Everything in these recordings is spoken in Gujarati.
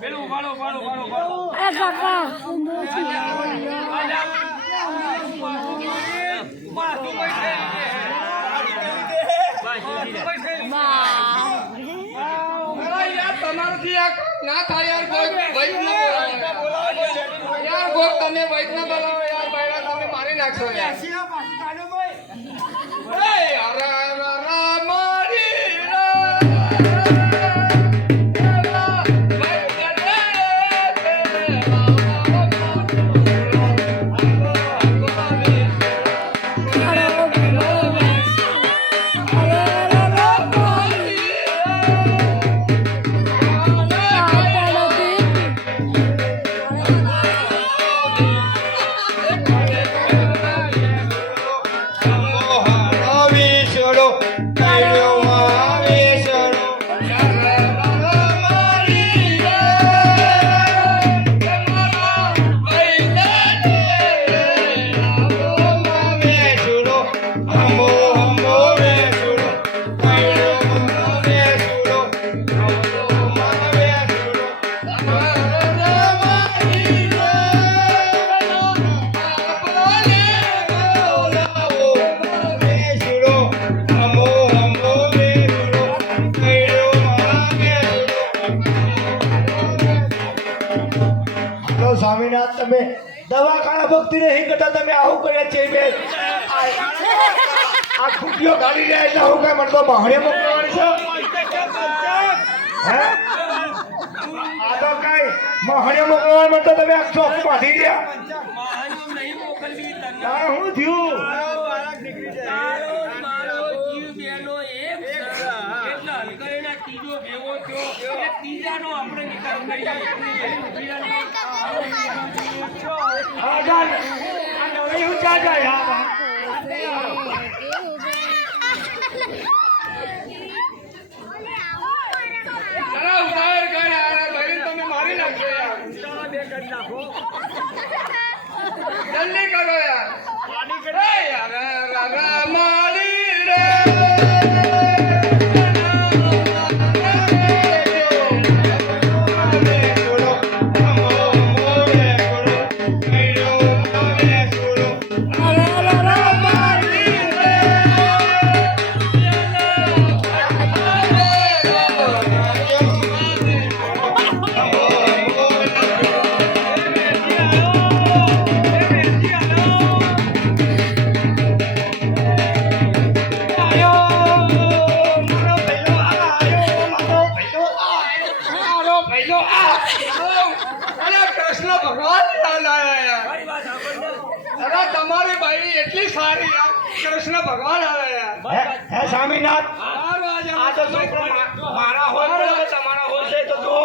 પેલું ઉભાડો એ કાકા તમારાથી ના થાય યાર વૈદ ના બોલાવો યાર ગોપ તમે વૈદ ના બોલાવો યાર બાયડા તમે મારી નાખશો યાર સ્વામીનાથ તમે દવાખાના ભક્તિ નહીં કરતા તમે આવું કર્યા છે બે આ ખુટીઓ ગાડી રહ્યા એટલે હું કઈ મને તો બહારે મોકલવાની છે હે આ તો કઈ મહાણે મોકલવા માટે તમે આ ચોક બાંધી રહ્યા હું થયું જલ્દી કરો યાર મારી રે તમારી બાઈ એટલી સારી કૃષ્ણ ભગવાન આવે હે સ્વામીનાથ આ તો છોકરો મારા હોય તમારા હોય તો જો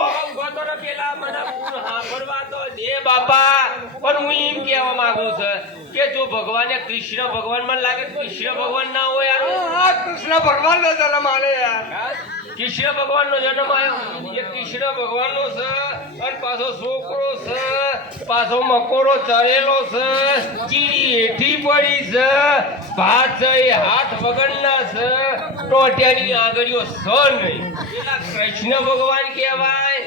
પેલા મને સાંભળવા તો દે બાપા પણ હું એમ કહેવા માંગુ છું કે જો ભગવાને કૃષ્ણ ભગવાન મને લાગે કૃષ્ણ ભગવાન ના હોય યાર કૃષ્ણ ભગવાન નો જન્મ આલે યાર કૃષ્ણ ભગવાન નો જન્મ આવ્યો એ કૃષ્ણ ભગવાન નો છે અને પાછો છોકરો છે પાછો મકોડો ચડેલો છે ચીડી હેઠી પડી છે ભાત છે એ હાથ વગરના છે ટોટિયાની આંગળીઓ છે નહીં એના કૃષ્ણ ભગવાન કહેવાય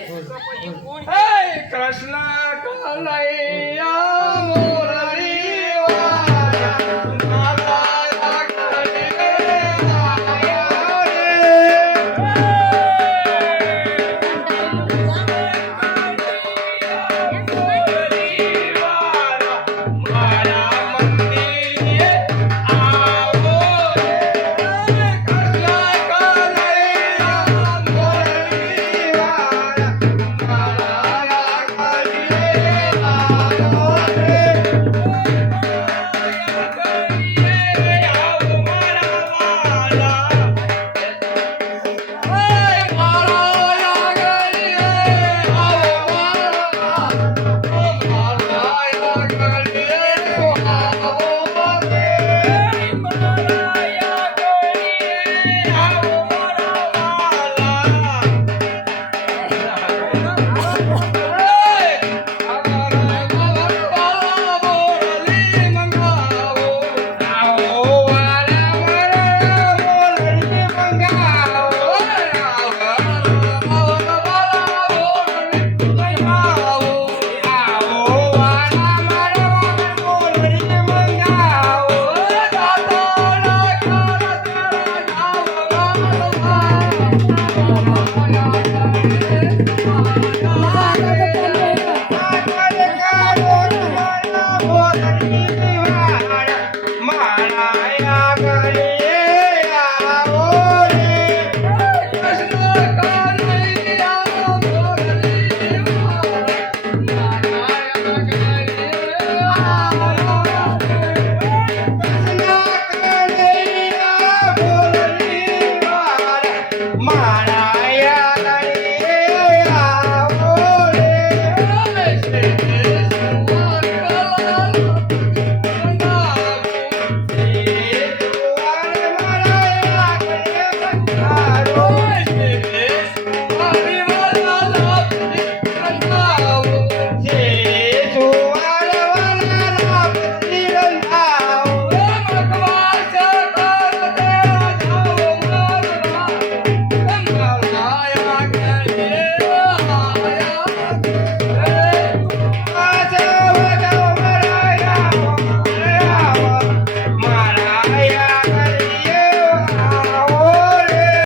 કૃષ્ણ કનૈયા